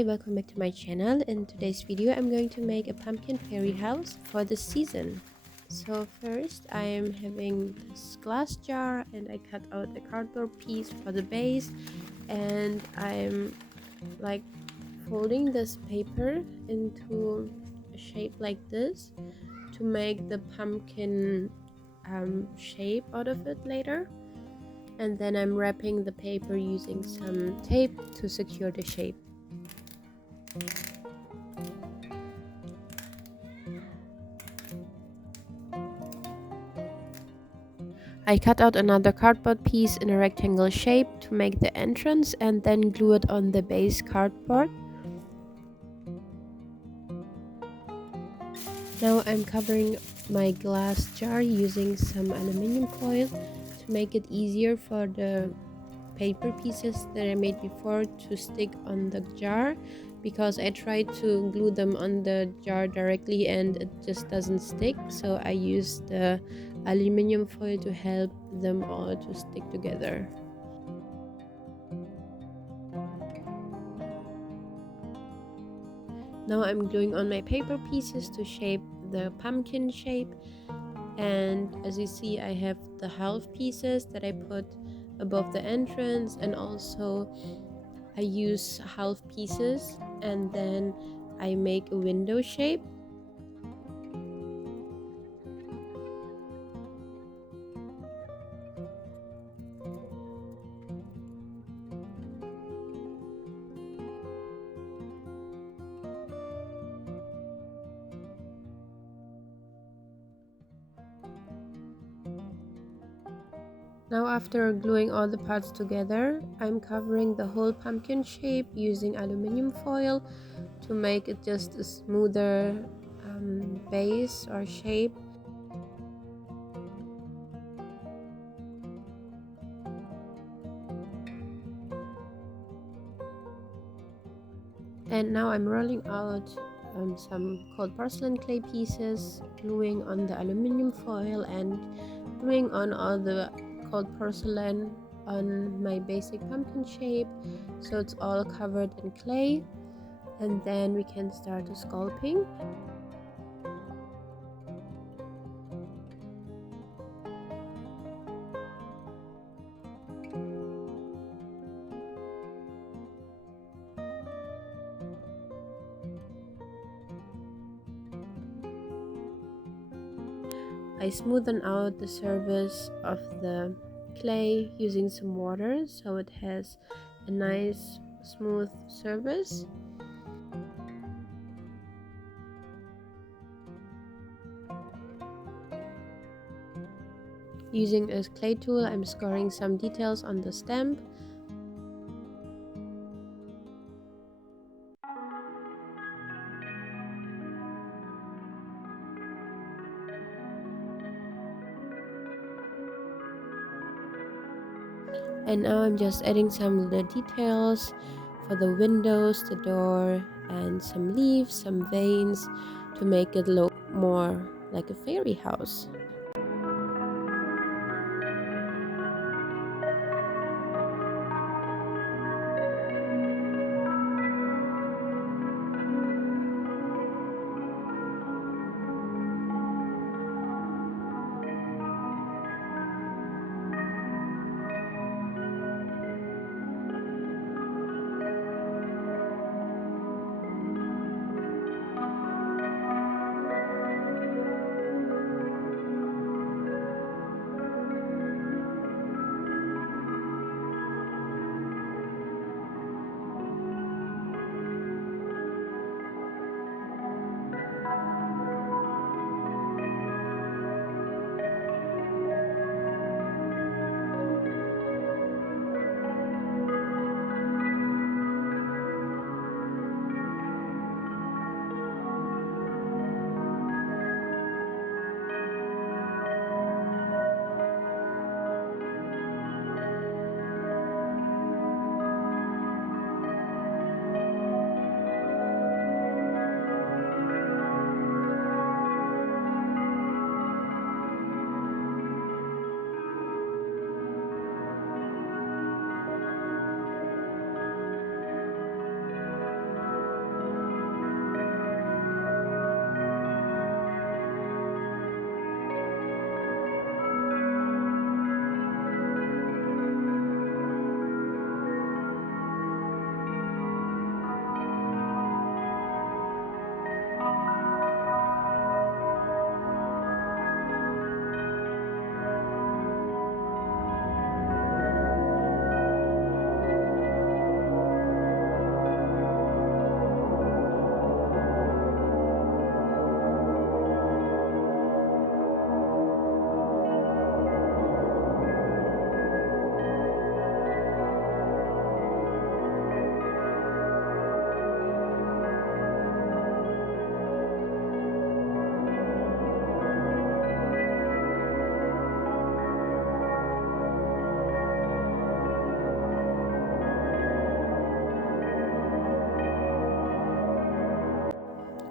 Hi, welcome back to my channel. In today's video I'm going to make a pumpkin fairy house for the season. So first I am having this glass jar and I cut out a cardboard piece for the base, and I'm like folding this paper into a shape like this to make the pumpkin shape out of it later. And then I'm wrapping the paper using some tape to secure the shape. I cut out another cardboard piece in a rectangle shape to make the entrance and then glue it on the base cardboard. Now I'm covering my glass jar using some aluminium foil to make it easier for the paper pieces that I made before to stick on the jar, because I tried to glue them on the jar directly and it just doesn't stick, so I used the aluminium foil to help them all to stick together. Now I'm gluing on my paper pieces to shape the pumpkin shape, and as you see I have the half pieces that I put above the entrance, and also I use half pieces and then I make a window shape. Now after gluing all the parts together, I'm covering the whole pumpkin shape using aluminium foil to make it just a smoother base or shape. And now I'm rolling out some cold porcelain clay pieces, gluing on the aluminium foil and gluing on all the cold porcelain on my basic pumpkin shape, so it's all covered in clay. And then we can start the sculpting. I smoothen out the surface of the clay using some water so it has a nice smooth surface. Using a clay tool, I'm scoring some details on the stamp. And now I'm just adding some little details for the windows, the door, and some leaves, some veins to make it look more like a fairy house.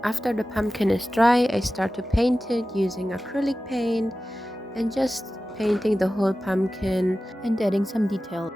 After the pumpkin is dry, I start to paint it using acrylic paint and just painting the whole pumpkin and adding some detail.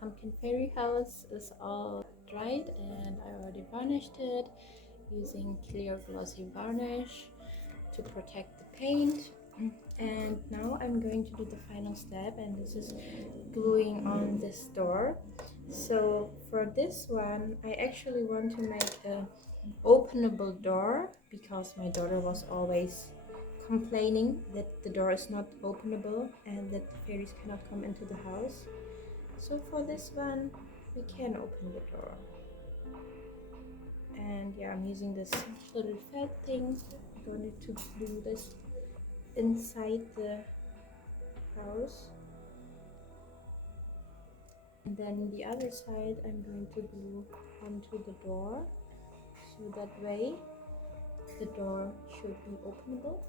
Pumpkin fairy house is all dried and I already varnished it using clear glossy varnish to protect the paint. And now I'm going to do the final step, and this is gluing on this door. So for this one I actually want to make a openable door because my daughter was always complaining that the door is not openable and that the fairies cannot come into the house. So for this one, we can open the door. And yeah, I'm using this little felt thing. I'm going to glue this inside the house. And then the other side, I'm going to glue onto the door. So that way, the door should be openable.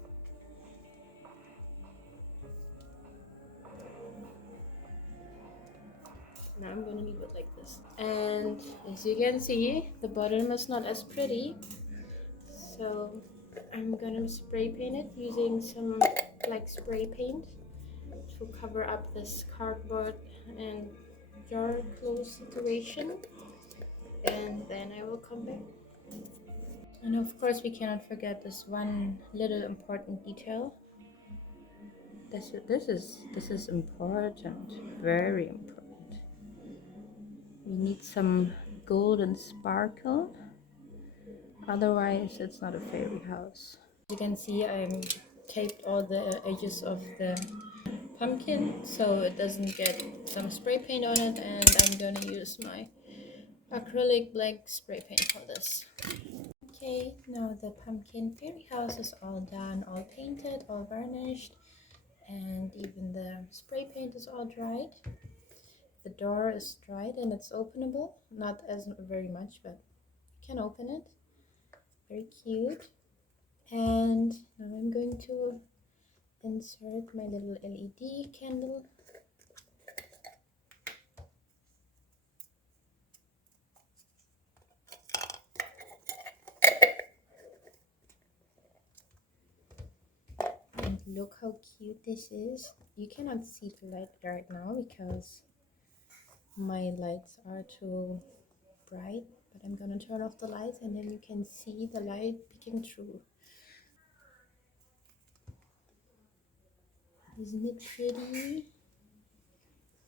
Now I'm going to leave it like this. And as you can see, the bottom is not as pretty. So I'm gonna spray paint it using some black spray paint to cover up this cardboard and jar close situation, and then I will come back. And of course we cannot forget this one little important detail. This is important, very important. We need some golden sparkle, otherwise it's not a fairy house. As you can see, I'm taped all the edges of the pumpkin so it doesn't get some spray paint on it, and I'm gonna use my acrylic black spray paint for this. Okay, now the pumpkin fairy house is all done, all painted, all varnished, and even the spray paint is all dried. The door is dried and it's openable, not as very much, but you can open it. Very cute. And now I'm going to insert my little LED candle. And look how cute this is. You cannot see the light right now because my lights are too bright, but I'm gonna turn off the lights and then you can see the light peeking through. Isn't it pretty?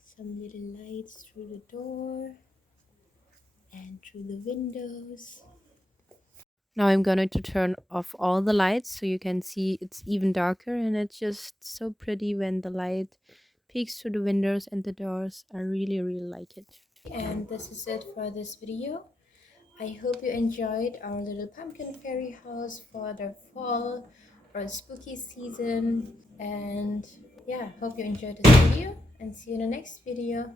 Some little lights through the door and through the windows. Now I'm going to turn off all the lights so you can see it's even darker, and it's just so pretty when the light peeks through the windows and the doors. I really like it. And this is it for this video. I hope you enjoyed our little pumpkin fairy house for the fall or spooky season. And yeah, hope you enjoyed this video, and see you in the next video.